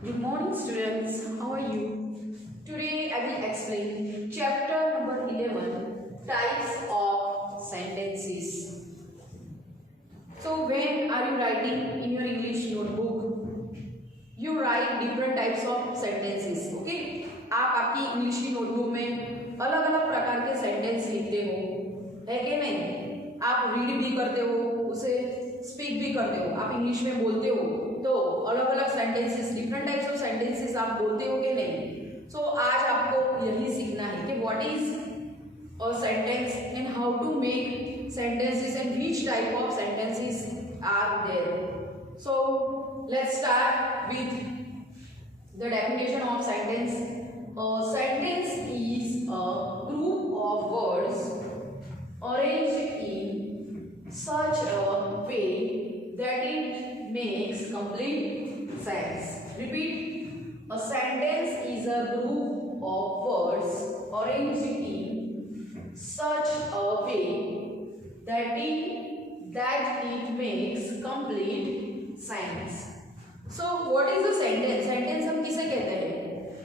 Good morning, students. How are you? Today I will explain chapter number 11, types of sentences. So when are you writing in your English notebook? You write different types of sentences. Okay? आप आपकी English की notebook में अलग अलग प्रकार के sentence लिखते हो, है कि नहीं? आप रीड भी करते हो, उसे स्पीक भी करते हो, आप इंग्लिश में बोलते हो, तो अलग अलग sentences, different types of sentences आप बोलते हो कि नहीं? सो आज आपको यही सीखना है कि what is a sentence and how to make sentences and which type of sentences are there. So let's start with the definition of sentence. A sentence is a group of words arranged in such a way that it makes complete sense. Repeat. A sentence is a group of words arranged in such a way that it makes complete sense. So what is a sentence? Sentence हम किसे कहते हैं?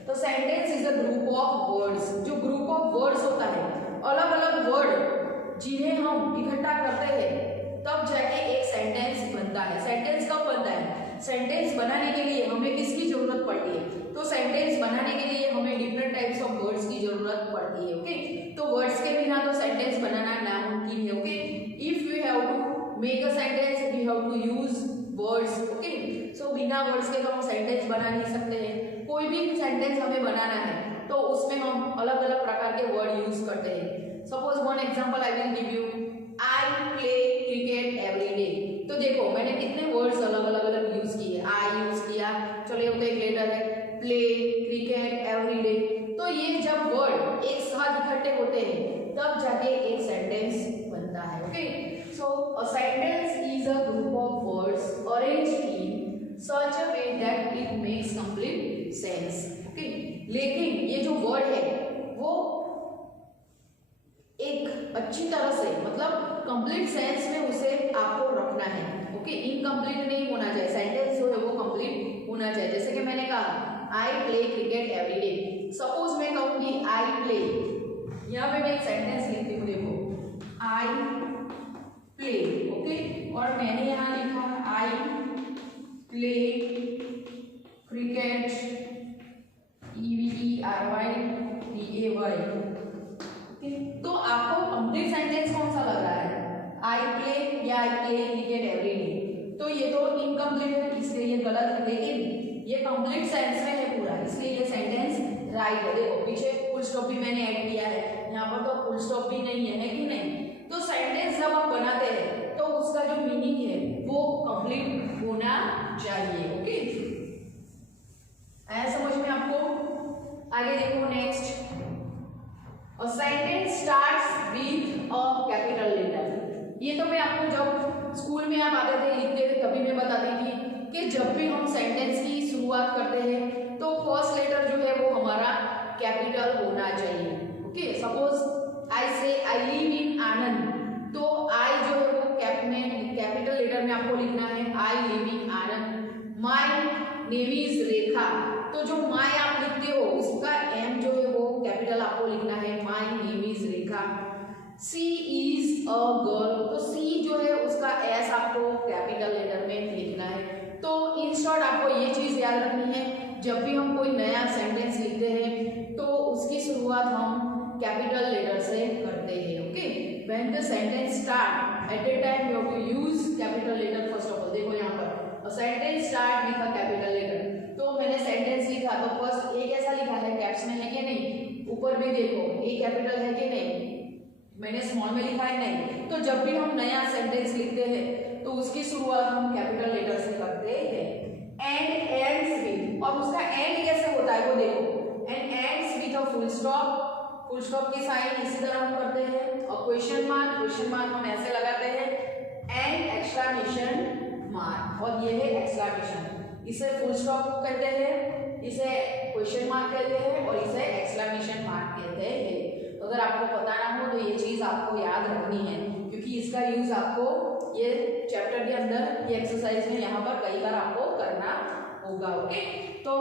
तो sentence is a group of words. जो group of words होता है, अलग अलग word जिन्हें हम इकट्ठा करते हैं तब जाके एक sentence बनता है. sentence कब बनता है? sentence बनाने के लिए हमें किसकी जरूरत पड़ती है? तो sentence बनाने के लिए हमें different types of words की जरूरत पड़ती है. ओके, तो words के बिना तो sentence बनाना नामुमकिन है. Okay, if we have to make a sentence we have to use words. Okay, so बिना words के तो हम sentence बना नहीं सकते हैं. कोई भी sentence हमें बनाना है तो उसमें हम अलग अलग प्रकार के word यूज करते हैं. Suppose one example I will give you, I play cricket every day. तो देखो मैंने कितने वर्ड्स अलग अलग यूज किए. आई यूज किया, चलो तो एक लेटर है, प्ले, क्रिकेट, एवरी डे. तो ये जब वर्ड एक साथ इकट्ठे होते हैं तब जाके एक सेंटेंस बनता है. Okay, so a sentence is a group of words arranged in such a way that it makes complete sense. Okay, लेकिन ये जो वर्ड है वो एक अच्छी तरह से, मतलब कंप्लीट सेंस में उसे आपको रखना है. ओके, इनकम्प्लीट नहीं होना चाहिए. सेंटेंस जो है वो कंप्लीट होना चाहिए. जैसे कि मैंने कहा I play cricket every day. Suppose मैं कहूंगी आई प्ले, यहाँ पे मैं एक सेंटेंस लिखती हूँ. देखो आई प्ले. ओके, और मैंने यहाँ लिखा आई प्ले क्रिकेट, EVERY. तो आपको कंप्लीट सेंटेंस कौन सा लग रहा है, आई प्ले या I play cricket every day? तो ये तो इनकम्प्लीट है, इसलिए ये गलत है. लेकिन ये कंप्लीट सेंस में है पूरा, इसलिए ये सेंटेंस राइट है. देखो पीछे फुल स्टॉप भी मैंने ऐड किया है, यहाँ पर तो फुल स्टॉप भी नहीं है कि नहीं? तो सेंटेंस जब आप बनाते हैं तो उसका जो मीनिंग है वो कंप्लीट होना चाहिए. ओके, आया समझ में आपको? आगे देखो next. A sentence starts with a capital letter. ये तो मैं आपको जब स्कूल में आप आते थे लिखते थे तभी मैं बताती थी कि जब भी हम सेंटेंस की शुरुआत करते हैं तो फर्स्ट लेटर जो है वो हमारा कैपिटल होना चाहिए. ओके, सपोज आई से आई लिव इन आनंद, तो आई जो है वो कैपिटल लेटर में आपको लिखना है, I live in Anand. My name is Rekha, तो जो माई आप लिखते हो उसका एम जो है वो कैपिटल आपको लिखना है, my name is Rekha. She is a girl, तो सी जो है उसका एस आपको कैपिटल लेटर में लिखना है. तो इन शॉर्ट आपको ये चीज याद रखनी है, जब भी हम कोई नया सेंटेंस लिखते हैं तो उसकी शुरुआत हम कैपिटल लेटर से करते हैं. Okay, when the sentence start at the time you have to use capital letter first of all. देखो यहाँ पर sentence start with a capital letter. तो मैंने सेंटेंस लिखा तो फर्स्ट ए कैसा लिखा है, कैप्स में है कि नहीं? ऊपर भी देखो ए कैपिटल है कि नहीं? मैंने स्मॉल में लिखा है नहीं? तो जब भी हम नया सेंटेंस लिखते हैं तो उसकी शुरुआत हम कैपिटल लेटर से करते हैं. एंड एंड्स विद, और उसका एंड कैसे होता है वो देखो, and ends with a full stop. Full stop की साइन इसी तरह हम करते हैं. और क्वेश्चन मार्क हम ऐसे लगाते हैं, एंड एक्सक्लेमेशन मार्क, और ये है एक्सक्लेमेशन. इसे फुल स्टॉप कहते हैं, इसे क्वेश्चन मार्क कहते हैं और इसे एक्सक्लेमेशन मार्क कहते हैं. तो अगर आपको पता ना हो तो ये चीज आपको याद रखनी है, क्योंकि इसका यूज आपको ये चैप्टर के अंदर ये एक्सरसाइज में यहाँ पर कई बार आपको करना होगा। ओके, तो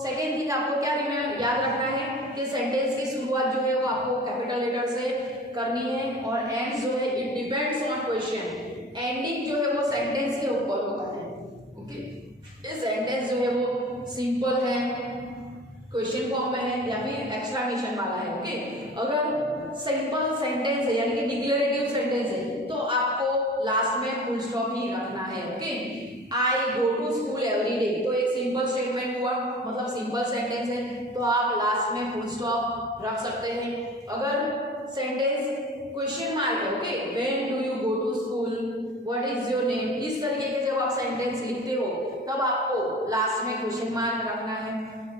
सेकेंड थिंग आपको क्या याद रखना है कि सेंटेंस की शुरुआत जो है वो आपको कैपिटल लेटर से करनी है और एंड जो है it depends on question. Ending जो है वो सेंटेंस के ऊपर होता है। ओके, ये सेंटेंस जो है वो सिंपल है, क्वेश्चन फॉर्म में है या फिर एक्सक्लेमेशन वाला है। ओके, अगर सिंपल सेंटेंस है यानी कि डिक्लेरेटिव सेंटेंस है तो आपको लास्ट में फुल स्टॉप ही रखना है। Okay, I go to school every day तो एक सिंपल स्टेटमेंट हुआ, मतलब सिंपल सेंटेंस है, तो आप लास्ट में फुल स्टॉप रख सकते हैं। अगर सेंटेंस क्वेश्चन मार्क है, okay, when do you go to school, what is your name, इस तरीके के जब आप सेंटेंस लिखते हो तब आपको लास्ट में क्वेश्चन मार्क रखना है।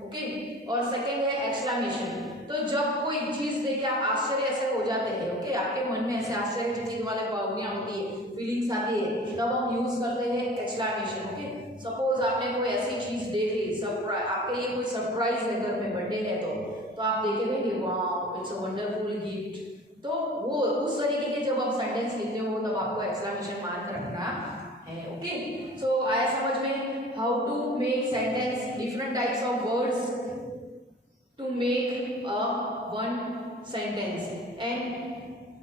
ओके, और सेकेंड है एक्सक्लेमेशन। तो जब कोई चीज देख आप आश्चर्य ऐसे हो जाते हैं, ओके, आपके मन में ऐसे आश्चर्यचकित वाले भावनाएं होती है, फीलिंग्स आती है, तब हम यूज करते हैं एक्सक्लेमेशन। ओके, सपोज आपने कोई ऐसी चीज देख ली, सरप्राइज, आपके लिए कोई सरप्राइज है, घर में बर्थडे है तो आप देखेंगे कि वाह इट्स अ वंडरफुल गिफ्ट, तो वो उस तरीके के जब आप सेंटेंस लिखते हो तब आपको एक्सक्लेमेशन मार्क रखना है। ओके, सो आया समझ में how to make sentence, different types of words to make a one sentence. And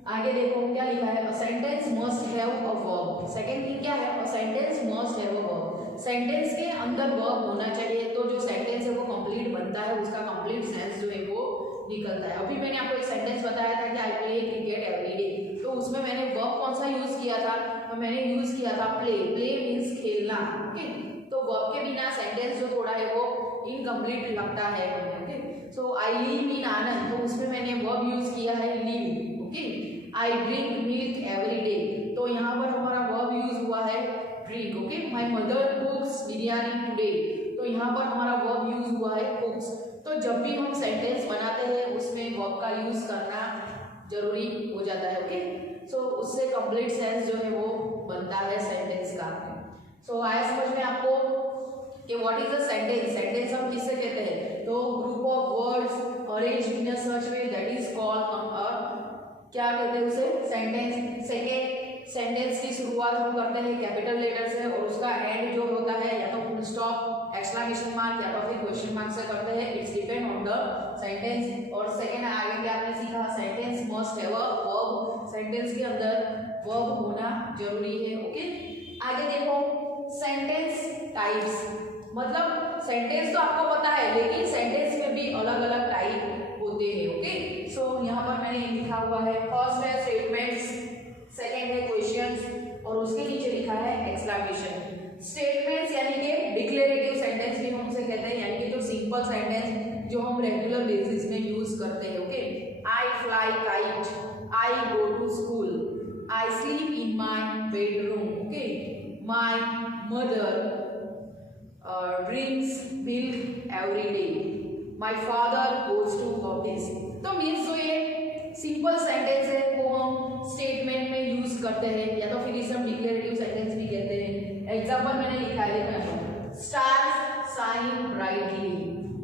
आगे देखो क्या लिखा है, a sentence must have a verb. Second thing क्या है, a sentence must have a verb, sentence के अंदर वर्ब होना चाहिए तो जो सेंटेंस है वो कंप्लीट बनता है, उसका कंप्लीट सेंस जो है वो निकलता है। अभी मैंने आपको एक सेंटेंस बताया था कि I play cricket every day, तो उसमें मैंने वर्ब कौन सा यूज किया था, तो मैंने यूज किया था प्ले। प्ले मीन्स खेलना। ओके, तो वर्ब के बिना सेंटेंस जो थोड़ा है वो इनकम्प्लीट लगता है। Okay, so I live in आनंद, तो उसमें मैंने वर्ब यूज किया है live. Okay, I drink milk every day, तो यहाँ पर हमारा वर्ब यूज हुआ है drink. Okay, my mother कुक्स biryani today, तो यहाँ पर हमारा वर्ब यूज हुआ है कुक्स। तो जब भी हम सेंटेंस बनाते हैं उसमें वर्ब का यूज करना जरूरी हो जाता है। ओके, सो उससे कंप्लीट सेंस जो है वो बनता है सेंटेंस का। सो आया समझ में आपको कि what is a sentence. Sentence हम किससे कहते हैं, तो group of words arranged in a such way that is called क्या कहते हैं उसे, सेंटेंस। सेकेंड, सेंटेंस की शुरुआत हम करते हैं कैपिटल लेटर से और उसका एंड जो होता है या तो फुल स्टॉप, एक्सक्लेमेशन मार्क या तो फिर क्वेश्चन मार्क से करते हैं, it's depend on the sentence. और सेकेंड आगे क्या आपने सीखा, sentence must have a verb, sentence के अंदर वर्ब होना जरूरी है। ओके, आगे देखो सेंटेंस टाइप्स, मतलब सेंटेंस तो आपको पता है लेकिन सेंटेंस में भी अलग अलग टाइप होते हैं। ओके, सो यहाँ पर मैंने लिखा हुआ है, फर्स्ट है स्टेटमेंट्स, सेकंड है क्वेश्चंस और उसके नीचे लिखा है एक्सक्लेमेशन। स्टेटमेंट्स यानी कि डिक्लेरेटिव सेंटेंस भी हम उसे कहते हैं, यानी कि जो सिंपल सेंटेंस जो हम रेगुलर बेसिस में यूज करते हैं। Okay, I fly kite, I go to school, I sleep in my bedroom. Okay, my mother drinks milk every day, my father goes to office. तो मीन्स जो ये simple sentence है वो हम statement में यूज करते हैं या तो फिर इसे हम डिक्लेरेटिव सेंटेंस भी कहते हैं। एग्जांपल मैंने लिखा है, देखना, स्टार्स शाइन ब्राइटली,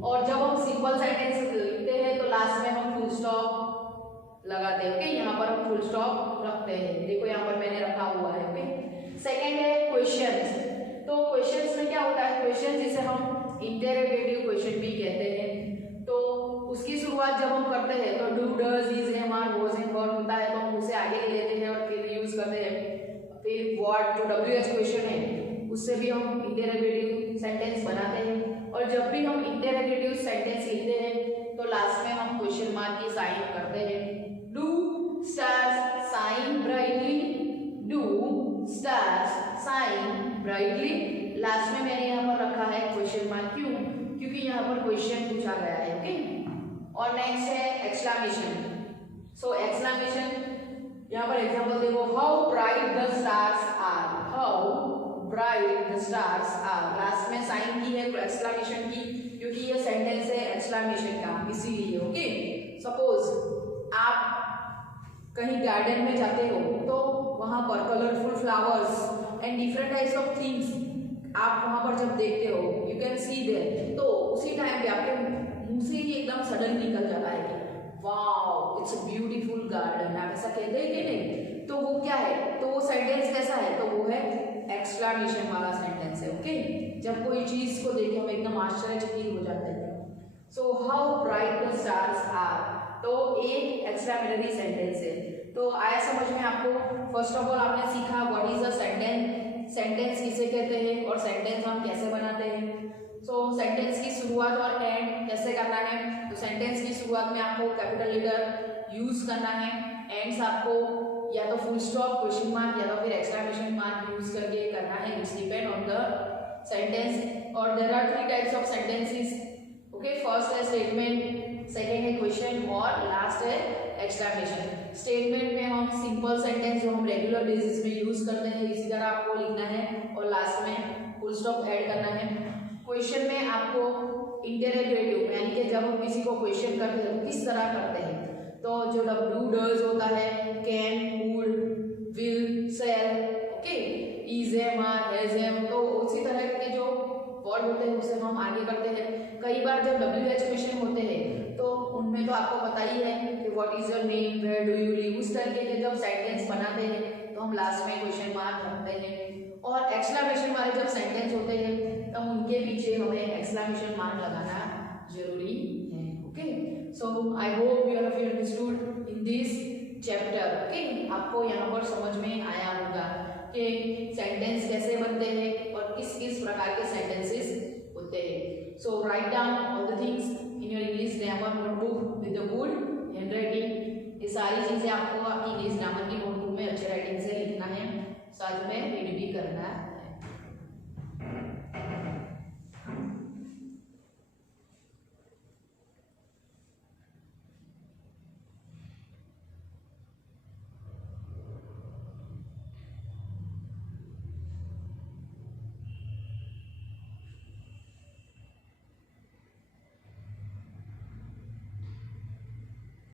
और जब हम सिंपल सेंटेंस लिखते हैं तो लास्ट में हम फुल स्टॉप लगाते हैं। ओके, यहाँ पर हम फुल स्टॉप रखते हैं, देखो यहाँ पर मैंने रखा हुआ है। ओके, सेकेंड है क्वेश्चंस। तो क्वेश्चंस में क्या होता है, क्वेश्चन जिसे हम इंटरोगेटिव क्वेश्चन भी कहते हैं, तो उसकी शुरुआत जब हम करते हैं तो do does is am are was and verb होता है तो हम उसे आगे ले लेते हैं और फिर यूज करते हैं। फिर व्हाट जो WH क्वेश्चन है उससे भी हम इंटरोगेटिव सेंटेंस बनाते हैं, और जब भी हम इंटरोगेटिव सेंटेंस लिखते हैं तो लास्ट में हम क्वेश्चन मार्क की साइन करते हैं। Do stars shine brightly, do stars shine brightly, last में मैंने यहाँ पर रखा है क्वेश्चन मार्क, क्यों, क्योंकि यहाँ पर क्वेश्चन पूछा गया है। ओके, और नेक्स्ट है एक्सक्लेमेशन। सो एक्सक्लेमेशन, यहाँ पर एग्जांपल देखो, how bright the stars are, how bright the stars are, last में साइन की है एक्सक्लेमेशन की क्योंकि ये सेंटेंस है एक्सक्लेमेशन का, इसीलिए। ओके, सपोज आप कहीं गार्डन में जाते हो तो वहां पर colourful flowers and different types of things आप वहां पर जब देखते हो, यू कैन सी देयर, तो उसी टाइम पे आपके मुंह से ही एकदम सडन निकल जाता है कि wow it's a beautiful garden, आप ऐसा कहते हैं कि नहीं, तो वो क्या है, तो वो सेंटेंस कैसा है, तो वो है एक्सक्लेमेशन वाला सेंटेंस है। ओके, जब कोई चीज को देखे हम एकदम आश्चर्यचकित हो जाते हैं। So how bright the stars are, तो एक एक्स्ट्राऑर्डिनरी सेंटेंस है। तो आया समझ में आपको? फर्स्ट ऑफ ऑल आपने सीखा what is a sentence, sentence किसे कहते हैं और सेंटेंस हम कैसे बनाते हैं। सो सेंटेंस की शुरुआत और एंड कैसे करना है। तो सेंटेंस की शुरुआत में आपको कैपिटल लेटर यूज करना है, एंड्स आपको या तो फुल स्टॉप, क्वेश्चन मार्क या तो फिर एक्सक्लेमेशन मार्क यूज करके करना है। It's depend on the sentence. और there are 3 types of sentences. Okay, first है स्टेटमेंट, सेकंड है क्वेश्चन और लास्ट है एक्सक्लेमेशन। स्टेटमेंट में हम सिंपल सेंटेंस जो हम रेगुलर बेसिस में यूज करते हैं इसी तरह आपको लिखना है और लास्ट में फुल स्टॉप ऐड करना है। क्वेश्चन में आपको इंटरोगेटिव यानी कि जब हम किसी को क्वेश्चन करते हैं तो किस तरह करते हैं, तो जो डू डज होता है, can, would, will, shall, okay, is am, are, has am, तो उसी तरह के जो वर्ड होते हैं उसे हम आगे करते हैं। कई बार जब WH क्वेश्चन होते हैं तो उनमें तो आपको पता ही है कि what is your name, where do you live, उस तरीके के जब सेंटेंस बनाते हैं तो हम लास्ट में क्वेश्चन मार्क रखते हैं। और एक्सक्लेमेशन वाले जब सेंटेंस होते हैं तब उनके पीछे हमें एक्सक्लेमेशन मार्क लगाना जरूरी है। Okay, so I hope you have understood in this chapter. Okay, आपको यहाँ पर समझ में आया होगा कि सेंटेंस कैसे बनते हैं और किस किस प्रकार के सेंटेंसेस होते हैं। So write down all the things in your English grammar notebook with the good handwriting. ये सारी चीजें आपको आपकी इंग्लिश ग्रामर की नोटबुक में अच्छे राइटिंग से लिखना है, साथ में रीड भी करना है।